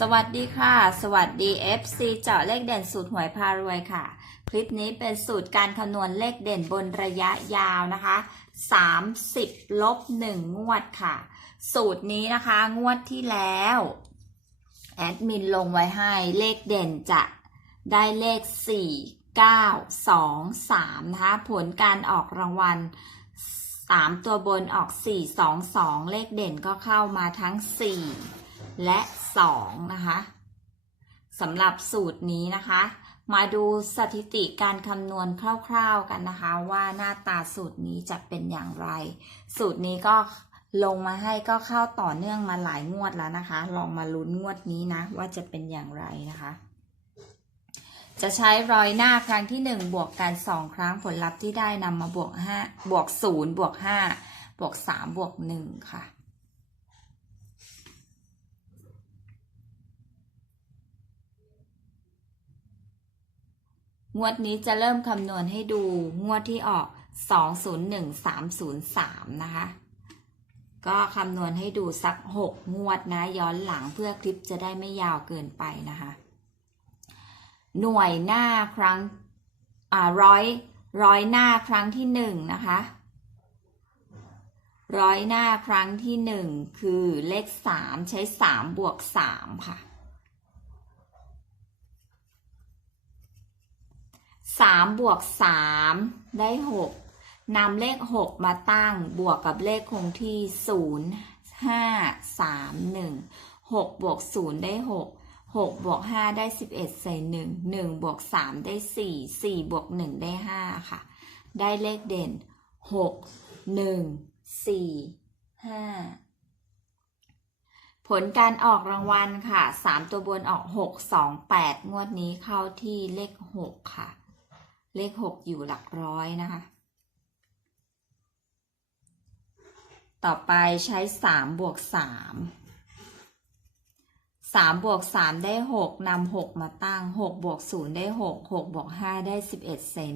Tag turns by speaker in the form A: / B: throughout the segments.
A: สวัสดีค่ะ สวัสดี FC เจาะเลขเด่นสูตรหวยพารวยค่ะ คลิปนี้เป็นสูตรการคำนวณเลขเด่นบนระยะยาวนะคะ 30ลบ1งวดค่ะ สูตรนี้นะคะงวดที่แล้ว แอดมินลงไว้ให้เลขเด่นจะได้เลข 4 9 2 3นะคะ ผลการออกรางวัล3ตัวบนออก 4 2 2 เลขเด่นก็เข้ามาทั้ง 4 และ2นะคะสำหรับสูตรนี้นะคะ มาดูสถิติการคำนวณคร่าวๆกันนะคะ ว่าหน้าตาสูตรนี้จะเป็นอย่างไร สูตรนี้ก็ลงมาให้ก็เข้าต่อเนื่องมาหลายงวดแล้วนะคะ ลองมาลุ้นงวดนี้นะ ว่าจะเป็นอย่างไรนะคะ จะใช้รอยหน้าครั้งที่ 1 บวกกัน 2 ครั้งผลลัพธ์ที่ได้นำมาบวก5บวก0บวก5บวก3บวก1ค่ะ งวดนี้จะเริ่มคำนวณให้ดูงวดที่ออก 201303 นะคะ ก็คำนวณให้ดูสัก 6 งวดนะย้อนหลังเพื่อคลิปจะได้ไม่ยาวเกินไปนะคะ หน่วยหน้าครั้งอ่าร้อยร้อยหน้าครั้งที่หนึ่งนะคะร้อยหน้าครั้งที่หนึ่งคือเลขสามใช้สามบวกสามค่ะ สามบวกสามได้หกนำเลขหกมาตั้งบวกกับเลขคงที่ศูนย์ห้าสามหนึ่งหกบวกศูนย์ได้หกหกบวกห้าได้สิบเอ็ดใส่หนึ่งหนึ่งบวกสามได้สี่สี่บวกหนึ่งได้ห้าค่ะ ได้เลขเด่นหกหนึ่งสี่ห้าผลการออกรางวัลค่ะสามตัวบนออกหกสองแปดงวดนี้เข้าที่เลขหกค่ะ เลขหกอยู่หลักร้อยนะคะ ต่อไปใช้สามบวกสามสามบวกสามได้หกนำหกมาตั้งหกบวกศูนย์ได้หกหกบวกห้าได้สิบเอ็ดเศษ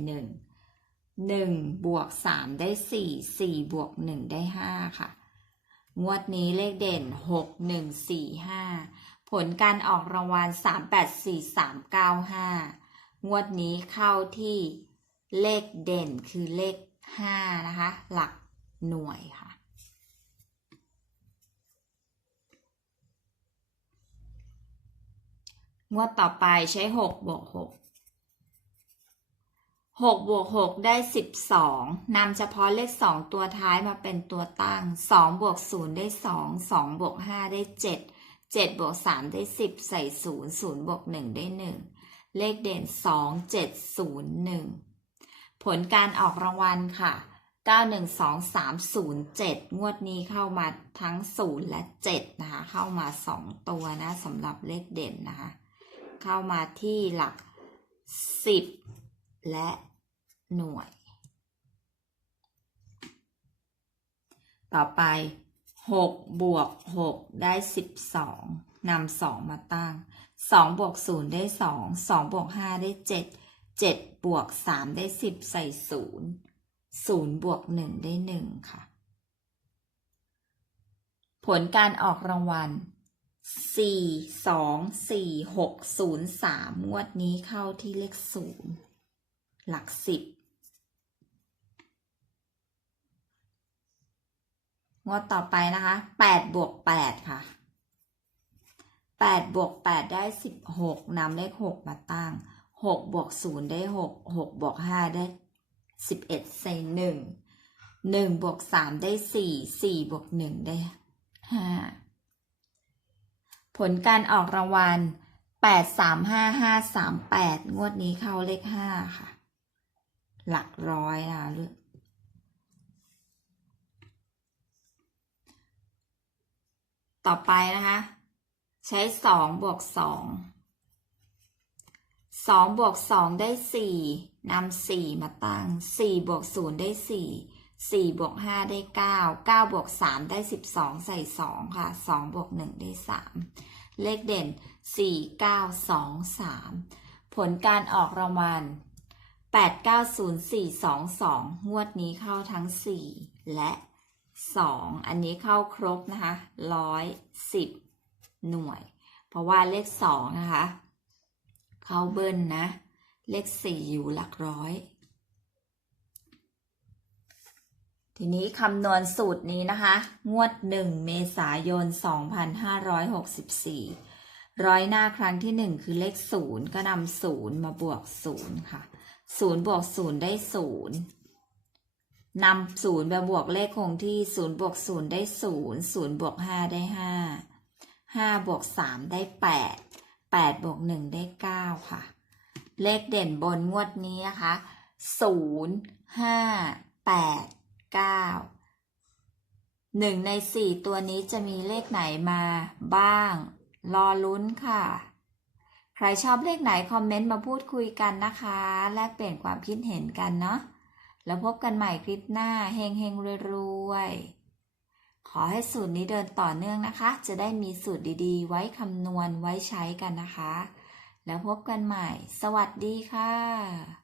A: 1 1บวกสามได้สี่สี่บวกหนึ่งได้ห้าค่ะ งวดนี้เลขเด่นหกหนึ่งสี่ห้าผลการออกรางวัลสามแปดสี่สามเก้าห้า งวดนี้เข้าที่เลขเด่นคือเลขห้านะคะ หลักหน่วยค่ะ งวดต่อไปใช้หกบวกหกหกบวกหกได้สิบสองนำเฉพาะเลขสองตัวท้ายมาเป็นตัวตั้งสองบวกศูนย์ได้สองสองบวกห้าได้เจ็ดเจ็ดบวกสามได้สิบใส่ศูนย์ศูนย์บวกหนึ่งได้หนึ่ง เลขเด่นสองเจ็ดศูนย์หนึ่งผลการออกรางวัลค่ะเก้าหนึ่งสองสามศูนย์เจ็ดงวดนี้เข้ามาทั้งศูนย์และเจ็ดนะคะ เข้ามาสองตัวนะสำหรับเลขเด่นนะคะ เข้ามาที่หลักสิบและหน่วย ต่อไป หกบวกหกได้สิบสองนำสองมาตั้งสองบวกศูนย์ได้สองสองบวกห้าได้เจ็ดเจ็ดบวกสามได้สิบใส่ศูนย์ศูนย์บวกหนึ่งได้หนึ่งค่ะ ผลการออกรางวัลสี่สองสี่หกศูนย์สามงวดนี้เข้าที่เลขศูนย์หลักสิบ งวดต่อไปนะคะแปดบวกแปดค่ะแปดบวกแปดได้สิบหกนำเลขหกมาตั้งหกบวกศูนย์ได้หกหกบวกห้าได้สิบเอ็ดใส่หนึ่งหนึ่งบวกสามได้สี่สี่บวกหนึ่งได้ห้าผลการออกรางวัลแปดสามห้าห้าสามแปดงวดนี้เข้าเลขห้าค่ะ หลักร้อยนะเลือก ต่อไปนะคะ ใช้สองบวกสองสองบวกสองได้สี่นำสี่มาตั้งสี่บวกศูนย์ได้สี่สี่บวกห้าได้เก้าเก้าบวกสามได้สิบสองใส่สองค่ะสองบวกหนึ่งได้สามเลขเด่นสี่เก้าสองสามผลการออกรางวัลแปดเก้าศูนย์สี่สองสองงวดนี้เข้าทั้งสี่และ สองอันนี้เข้าครบนะคะร้อยสิบหน่วย เพราะว่าเลขสองนะคะ เข้าเบิ้ลนะ เลขสี่อยู่หลักร้อย ทีนี้คำนวณสูตรนี้นะคะ งวด1เมษายน 2564ร้อยหน้าครั้งที่ 1 คือเลข 0 ก็นำ0มาบวก 0 ค่ะ 0 บวก 0 ได้ 0 นำ0มาบวกเลขคงที่0บวก0ได้0 0บวก5ได้5 5บวก3ได้8 8บวก1ได้9ค่ะ เลขเด่นบนงวดนี้นะคะ0 5 8 9หนึ่งในสี่ตัวนี้จะมีเลขไหนมาบ้าง รอลุ้นค่ะ ใครชอบเลขไหน คอมเมนต์มาพูดคุยกันนะคะ แลกเปลี่ยนความคิดเห็นกันเนาะ แล้วพบกันใหม่คลิปหน้าเฮงเฮงรวยๆ ขอให้สูตรนี้เดินต่อเนื่องนะคะ จะได้มีสูตรดีๆ ไว้คำนวณไว้ใช้กันนะคะ แล้วพบกันใหม่ สวัสดีค่ะ